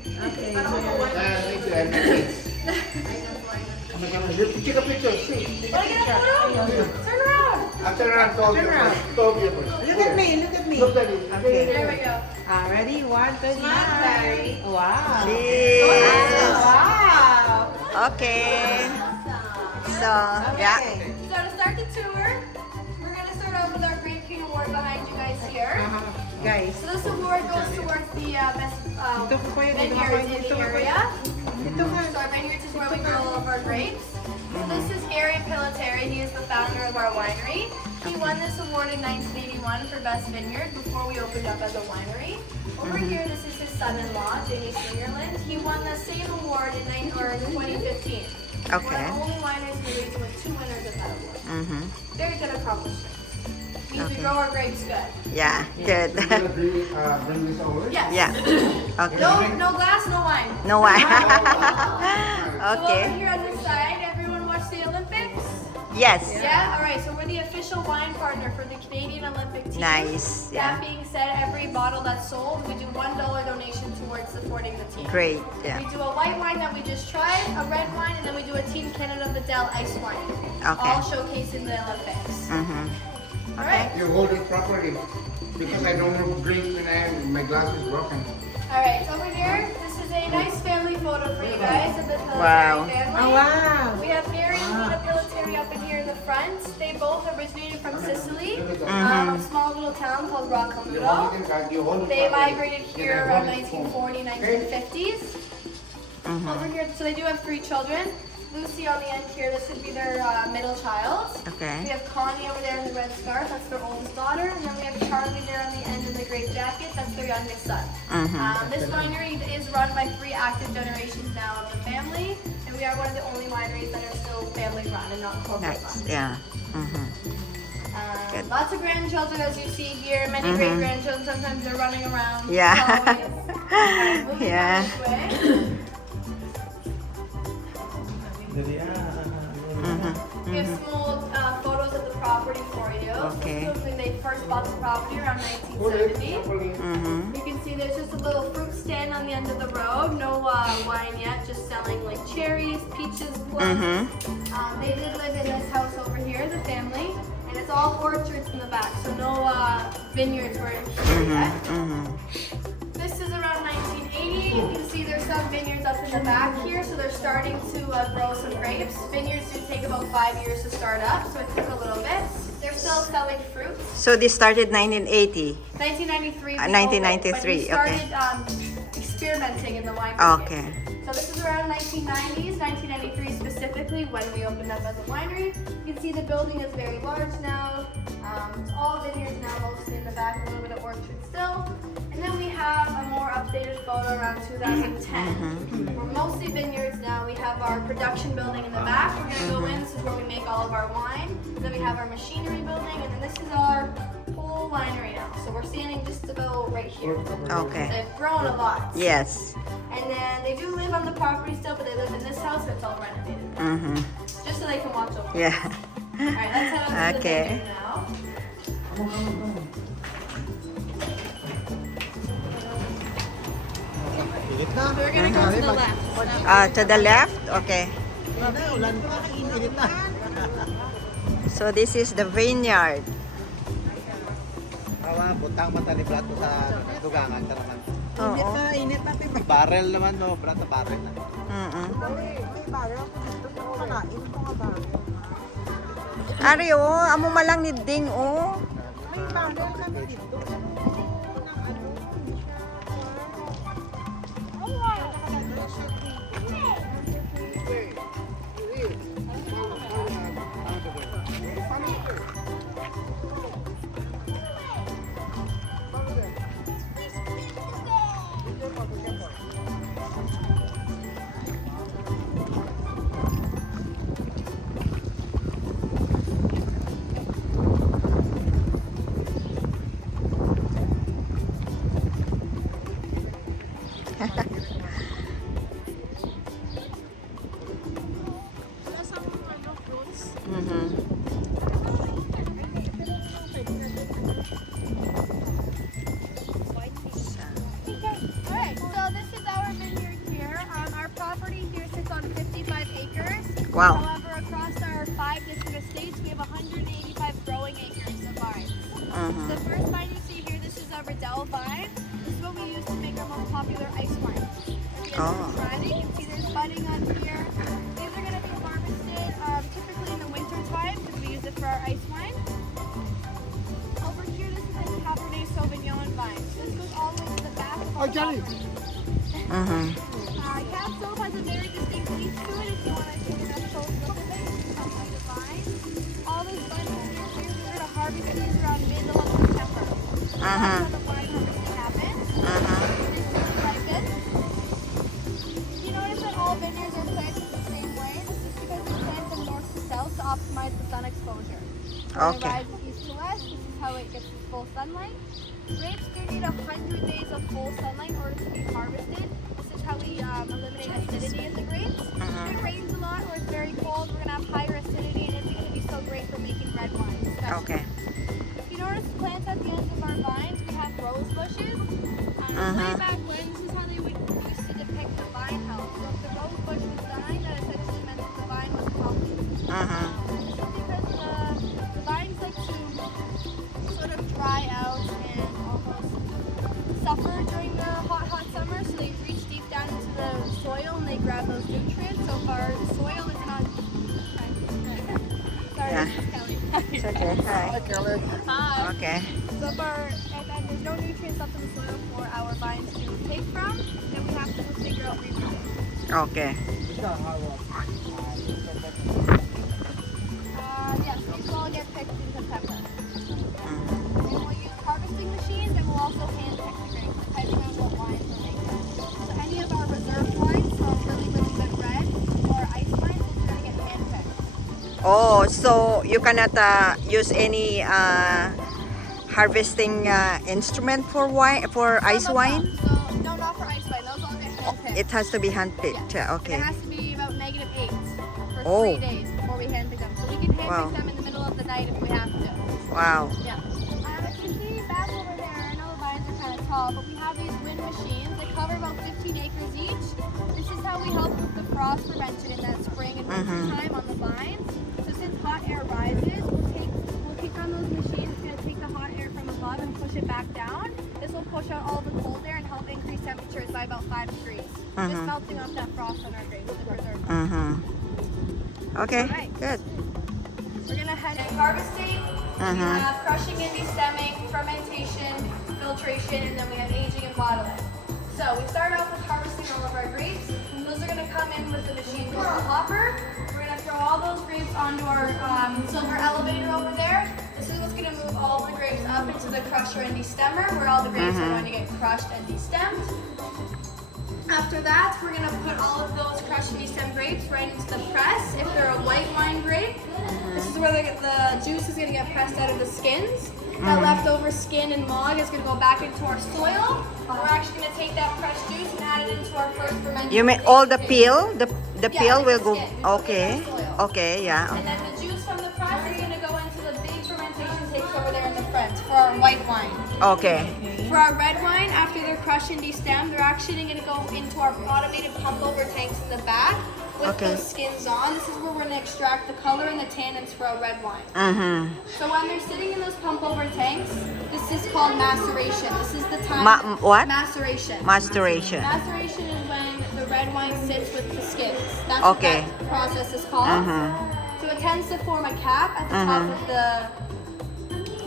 Okay. Take a picture. See. Wanna get a photo? Turn around. Turn around. Talk to you first. Look at me. Look at me. Look at it. Okay. There we go. Ready? 1, 2, 3. Larry. Wow. Cheers. Wow. Okay. So, yeah. So to start the tour, we're gonna start off with our Great King Award behind you guys here. Guys. So this award goes towards the best Ito po kayo. vineyards in the area. Ito nga. So our vineyards is where we grow all of our grapes. So this is Pillitteri. He is the founder of our winery. He won this award in 1981 for Best Vineyard before we opened up as a winery. Over here, this is his son-in-law, Jamie Singerland. He won the same award in 2015. We're Okay. the only wineries in the region with 2 winners of that award. Very good accomplishment. Means we Okay. grow our grapes good. Yeah, good. You gonna bring this over? Yes. Yeah. Okay. No glass, no wine. No wine. So over Okay. here on this side, everyone watch the Olympics? Yes. Yeah? Alright, so we're the official wine partner for the Canadian Olympic team. Nice. Yeah. That being said, every bottle that's sold, we do $1 donation towards supporting the team. Great. Yeah. We do a white wine that we just tried, a red wine, and then we do a Team Canada Vidal ice wine. Okay. All showcasing the Olympics. Okay. You hold it properly. Because I don't drink when my glass is broken. Alright, so over here, this is a nice family photo for you guys of the Pillitteri Wow. family. Oh, wow. We have Mary and Nina Pillitteri up in here in the front. They both originated from Sicily, a small little town called Roccamudo. They migrated here around 1940, 1950s. Over here, so they do have 3 children. Lucy on the end here, this would be their middle child. Okay. We have Connie over there in the red scarf, that's their oldest daughter. And then we have Charlie there on the end in the grape jacket, that's their youngest son. This winery is run by 3 active generations now of the family. And we are one of the only wineries that are still family run and not corporate Nice. run. Yeah. Lots of grandchildren as you see here, many great grandchildren, sometimes they're running around. Yeah. Moving Yeah. this way. We have small photos of the property for you. Okay. This is when they first bought the property around 1970. You can see there's just a little fruit stand on the end of the road. No wine yet, just selling like cherries, peaches, plums. They did live in this house over here, the family. And it's all orchards in the back, so no vineyards were here yet. This is around 1980. You can see there's some vineyards up in the back here, so they're starting to grow some grapes. Vineyards do take about 5 years to start up, so it took a little bit. They're still selling fruits. So this started 1980. 1993. We 1993, opened, but we started experimenting in the wine market. Okay. So this is around 1990s, 1993 specifically, when we opened up as a winery. You can see the building is very large now. It's all vineyards now, mostly in the back, a little bit of orchard still. And then we have a more updated photo around 2010. We're mostly vineyards now. We have our production building in the back. We're going to go in. This is where we make all of our wine. And then we have our machinery building. And then this is our whole winery now. So we're standing just about right here. Okay. They've grown a lot. Yes. And then they do live on the property still, but they live in this house, so it's all renovated. Just so they can watch over. Yeah. Alright, let's head on to the Okay. vineyard now. So we're gonna go to the left. To the left? Okay. So this is the vineyard. Awa, butang mata ni Plato sa dugangan ka naman. Oo. Init natin. Barrel naman no, Plato barrel na. Ari oh, amo malang ni Ding oh. May barrel kami dito. Alright, so this is our vineyard. Wow. However, across our 5 different estates, we have 185 growing acres of vines. The first vine you see here, this is a Riddell vine. This is what we use to make our most popular ice wine. If you guys try it, you can see there's budding on here. These are going to be harvested typically in the winter time because we use it for our ice wine. Over here, this is a Cabernet Sauvignon vine. This goes all the way to the back of our property. Cab Sauv has a very distinct leaf to it. If you want to take a close look at it, you can see the vine. All those bunches here, we're going to harvest these around middle of September. That's when the wine harvesting happens. Ripen. You notice that all vineyards are planted the same way. This is because we plant from north to south to optimize the sun exposure. When it rises east to west, this is how it gets its full sunlight. Grapes do need 100 days of full sunlight in order to be harvested. This is how we eliminate acidity in the grapes. If it rains a lot or it's very cold, we're going to have higher acidity and it's going to be so great for making red wine. Okay. If you notice plants at the ends of our vines, we have rose bushes. Way back when, this is how they would use to depict the vine health. So if the rose bush was dying, that essentially meant that the vine was healthy. This is because the vines like to sort of dry out and almost suffer during the hot summer, so they reach deep down into the soil and they grab those nutrients. So far, the soil is not. Sorry, Yeah. this is Kelly. It's okay. Hi. Hi. Okay. So far, and there's no nutrients left in the soil for our vines to take from, then we have to figure out reproducing. Okay. Yes, these will all get picked in September. And we'll use harvesting machines and we'll also hand pick the grapes depending on what wines we're making. So any of our reserve wines, so really, really good red or ice wines, is going to get hand picked. Oh, so you cannot use any harvesting instrument for wine, for ice wine? So, no, not for ice wine. Those all get hand picked. It has to be hand-picked. Yes. Okay. It has to be about -8 for Oh. 3 days before we hand pick them. So we can hand Wow. pick them in the middle of the night if we have to. Wow. Yeah. As you can see back over there, I know the vines are kind of tall, but we have these wind machines. They cover about 15 acres each. This is how we help with the frost prevention in that spring and winter time on the vines. So since hot air rises, we'll kick on those machines. It's going to take the hot air from above and push it back down. This will push out all the cold air and help increase temperatures by about 5 degrees. Just melting off that frost on our grapes to preserve them. Okay. Alright. Good. We're going to head in harvesting. We have crushing and destemming, fermentation, filtration, and then we have aging and bottling. So we start off with harvesting all of our grapes. Those are going to come in with the machine called the hopper. We're going to throw all those grapes onto our silver elevator over there. This is what's going to move all the grapes up into the crusher and destemmer, where all the grapes are going to get crushed and destemmed. After that, we're going to put all of those crushed and destemmed grapes right into the press. If they're a white wine grape, this is where the juice is going to get pressed out of the skins. That leftover skin and log is going to go back into our soil. We're actually going to take that pressed juice and add it into our first fermented. You mean all the peel? The Yeah, peel will the go. skin will go Okay. in the soil. Okay. Yeah. And then the juice from the press is going to go into the big fermentation tanks over there in the front for our white wine. Okay. For our red wine, after they're crushed and destemmed, they're actually going to go into our automated pump over tanks in the back with Okay. those skins on. This is where we're going to extract the color and the tannins for our red wine. So when they're sitting in those pump over tanks, this is called maceration. This is the time. What? Maceration. Maceration. Maceration is when the red wine sits with the skins. That's Okay. what that process is called. So it tends to form a cap at the top of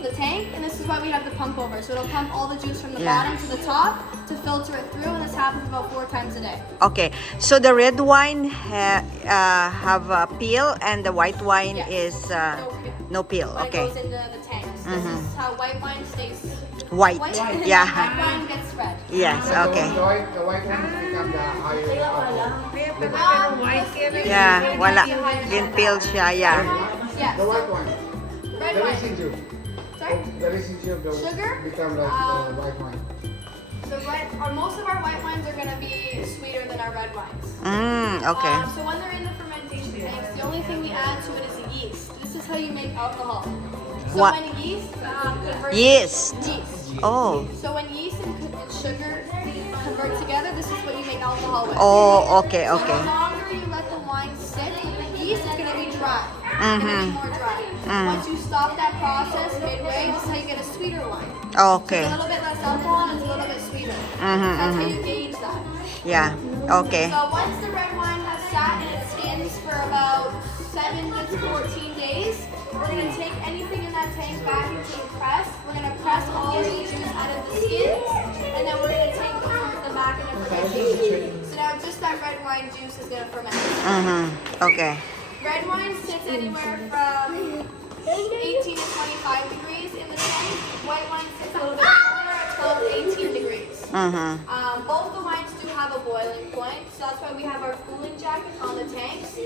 the tank, and this is why we have the pump over. So it'll pump all the juice from the bottom to the top to filter it through, and this happens about 4 times a day. Okay. So the red wine have a peel, and the white wine Yes. is no peel. When Okay. it goes into the tanks. This is how white wine stays White. white. Yeah. White wine gets red. Yes. Okay. The white ones become the higher Yeah. Wala. Din peel siya. Yeah. Yes. The white one. Red The wine. residue. Sorry? The residue of the Sugar? become like the white wine. Most of our white wines are going to be sweeter than our red wines. Okay. So when they're in the fermentation tanks, the only thing we add to it is the yeast. This is how you make alcohol. So What? when yeast converts Yeast. yeast. Oh. So when yeast and sugar convert together, this is what you make alcohol with. Oh. Okay. So Okay. the longer you let the wine sit with the yeast, and then more dry. Once you stop that process midway, this is how you get a sweeter wine. Okay. A little bit less alcohol and it's a little bit sweeter. That's how you gauge that. Yeah. Okay. So once the red wine has sat in its skins for about 7 to 14 days, we're going to take anything in that tank back into the press. We're going to press all the juice out of the skins, and then we're going to take them back into fermentation. So now just that red wine juice is going to ferment. Okay. Red wine sits anywhere from 18 to 25 degrees in the tank. White wine sits a little bit cooler at 12 to 18 degrees. Both the wines do have a boiling point, so that's why we have our cooling jacket on the tanks.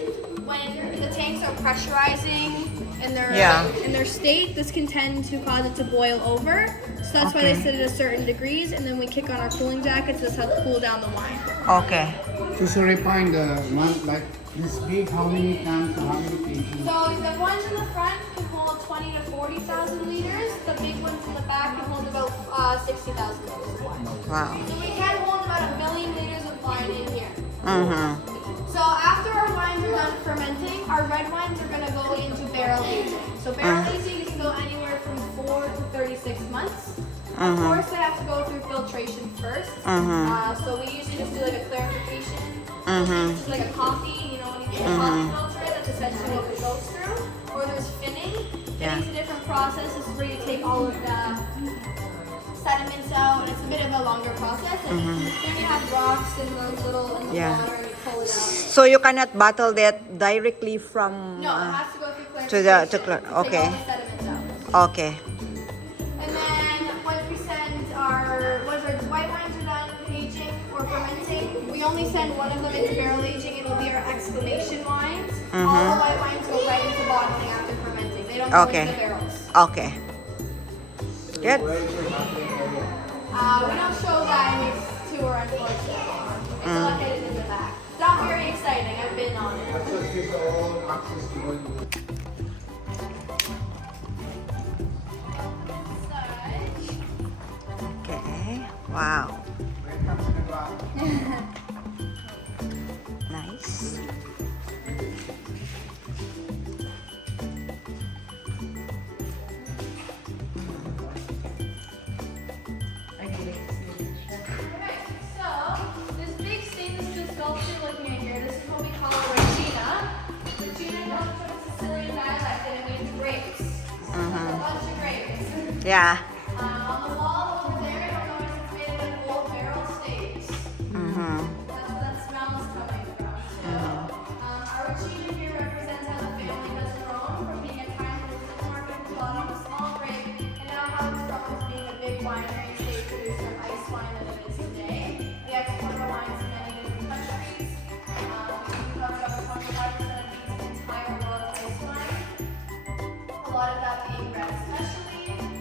When the tanks are pressurizing in their state, this can tend to cause it to boil over. So that's why they sit at a certain degrees, and then we kick on our cooling jackets. This helps cool down the wine. Okay. So refine the one like this big, how many times or how many kgs? So the ones in the front can hold 20 to 40,000 liters. The big ones in the back can hold about 60,000 liters of wine. Wow. So we can hold about 1 million liters of wine in here. Mm-hmm. So after our wines are done fermenting, our red wines are going to go into barrel aging. So barrel aging can go anywhere from 4 to 36 months. Of course, they have to go through filtration first. So we usually just do like a clarification, just like a coffee. You know, when you get a coffee filter, that's essentially what it goes through. Or there's finning. Finning's a different process. This is where you take all of the sediments out, and it's a bit of a longer process. And then you have rocks and those little in the water, and you pull it out. So you cannot bottle that directly from No, it has to go through to clarification. the Take all okay. the sediments out. Okay. And then once our white wines are done aging or fermenting, we only send one of them into barrel aging. It'll be our exclamation wines. All the white wines go right into bottling after fermenting. They don't go into the barrels. Okay. Good. We don't show that in this tour, unfortunately. It's located in the back. It's not very exciting. I've been on it. So it gives all access to going Okay. Wow. Nice. So, this big stainless steel sculpture you're looking at here, this is what we call a Regina. Regina comes from a Sicilian dialect and it means grapes. A bunch of grapes. Yeah. On the wall over there, you'll notice it's made out of old barrel staves. That's where that smell is coming from. So, our Regina here represents how the family has grown from being a tiny little supermarket plot on a small grape, and now how it's grown to being a big winery state producer of ice wine that it is today. We export our wines to many different countries. We do have about 25% of the entire world ice wine. A lot of that being red, especially.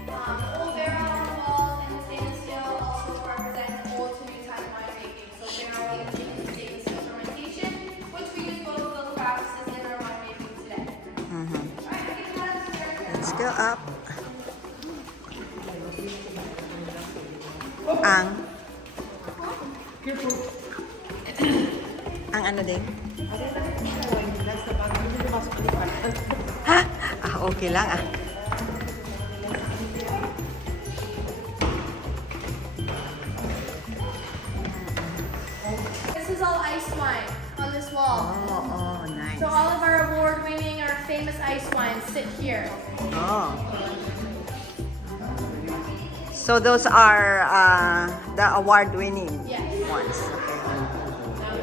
The old barrel on the walls and the stainless steel also represent old to new time winemaking. So barrel aging and stainless steel fermentation, which we use both of those practices in our winemaking today. Alright, we can have this. Let's go up. Ang ano din? Ha? Okay lang ah. This is all ice wine on this wall. Oh, nice. So all of our award-winning, our famous ice wines sit here. Oh. So those are the award-winning ones.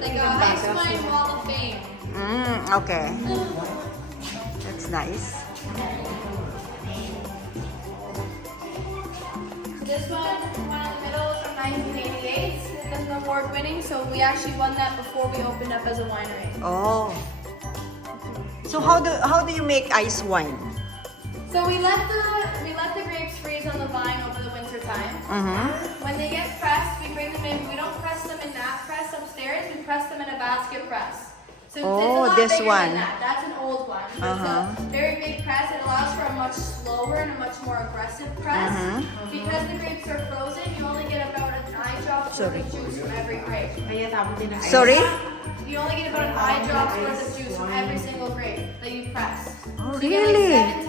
Like a ice wine wall of fame. Okay. That's nice. So this one in the middle is from 1988. It's an award-winning, so we actually won that before we opened up as a winery. Oh. So how do you make ice wine? So we let the grapes freeze on the vine over the winter time. When they get pressed, we bring them in. We don't press them in that press upstairs. We press them in a basket press. So it's a lot this bigger one. than that. That's an old one. But it's a very big press. It allows for a much slower and a much more aggressive press. Because the grapes are frozen, you only get about an eye drop of juice from every grape. Sorry? you only get about an eye drop's worth of juice from every single grape that you press. Oh, So you get really? like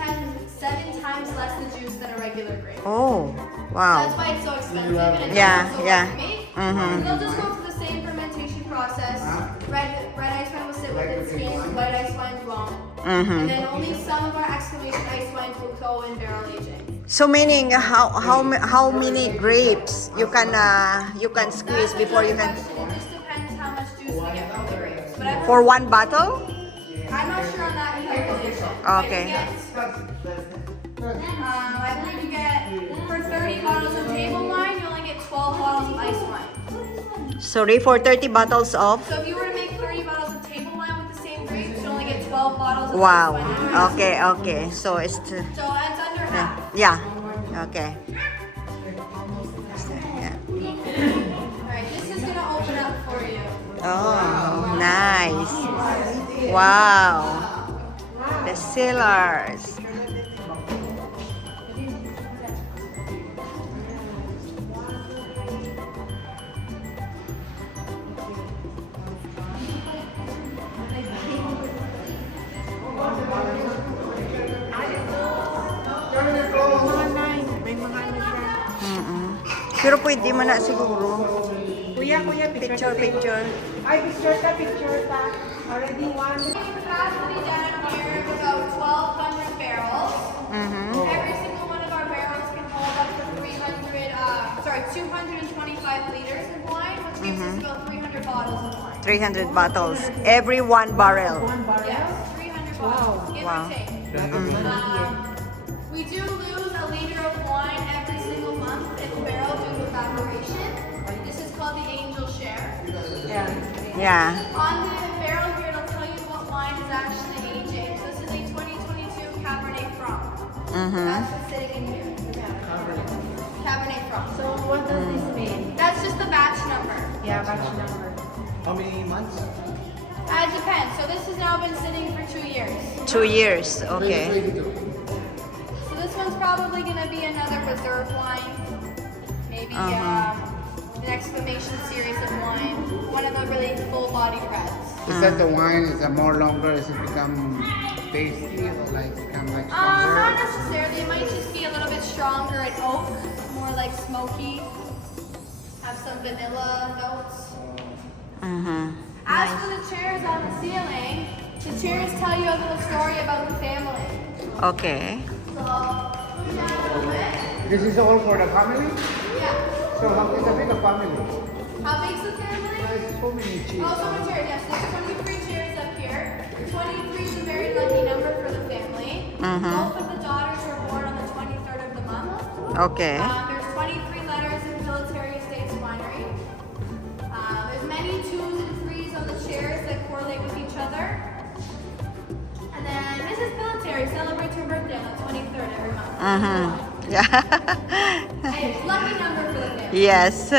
seven times less the juice than a regular grape. Oh, That's wow. why it's so expensive and it's Yeah, so yeah. hard to make. Mhm. They'll just go through the same fermentation process. Red ice wine will sit with its skin, white ice wine won't. And then only some of our exclamation ice wines will go in barrel aging. So meaning how many grapes you can squeeze That's before you another can question. It just depends how much juice we get from the grapes. But for one bottle? I'm not sure on that calculation. Okay. I believe you get, for 30 bottles of table wine, you only get 12 bottles of ice wine. Sorry, for 30 bottles of. So if you were to make 30 bottles of table wine with the same grapes, you only get 12 bottles of Wow. ice wine. Okay, okay. So it's So it's under half. yeah. Okay. Yeah. Alright, this is gonna open up for you. Oh, nice. Wow. The cellars. Pero pwede man na siguro. Kuya, Picture. Ay, picture ta. Already one. Capacity down here is about 1,200 barrels. Every single one of our barrels can hold up to 225 liters of wine, which gives us about 300 bottles of wine. 300 bottles. Every one barrel. Yes, 300 bottles, give Wow. or take. We do lose a liter of wine every single month in the barrel due to evaporation. This is called the angel share. Yeah. On the barrel here, it'll tell you what wine is actually aging. So this is a 2022 Cabernet Franc. That's what's sitting in here. Cabernet Franc. So what does this mean? That's just the batch number. Yeah, batch number. How many months? It depends. So this has now been sitting for 2 years. 2 years. Okay. So this one's probably going to be another reserve wine. Maybe an exclamation series of wine. One of the really full body reds. Is that the wine? Is it more longer? Is it become tasty or like become like stronger? Not necessarily. It might just be a little bit stronger in oak, more like smoky. Have some vanilla notes. As for the chairs on the ceiling, the chairs tell you a little story about the family. Okay. So, move down a little bit. This is all for the family? Yeah. So how is a big a family? How big's the family? There's so many cheese. Oh, so many chairs. Yes, there's 23 chairs up here. 23 is a very lucky number for the family. Both of the daughters were born on the 23rd of the month. Okay. There's 23 letters in Pillitteri Estates Winery. There's many 2s and 3s on the chairs that correlate with each other. And then Mrs. Pillitteri celebrates her birthday on the 23rd every month. Yeah. Hey, it's a lucky number for the family. Yes. So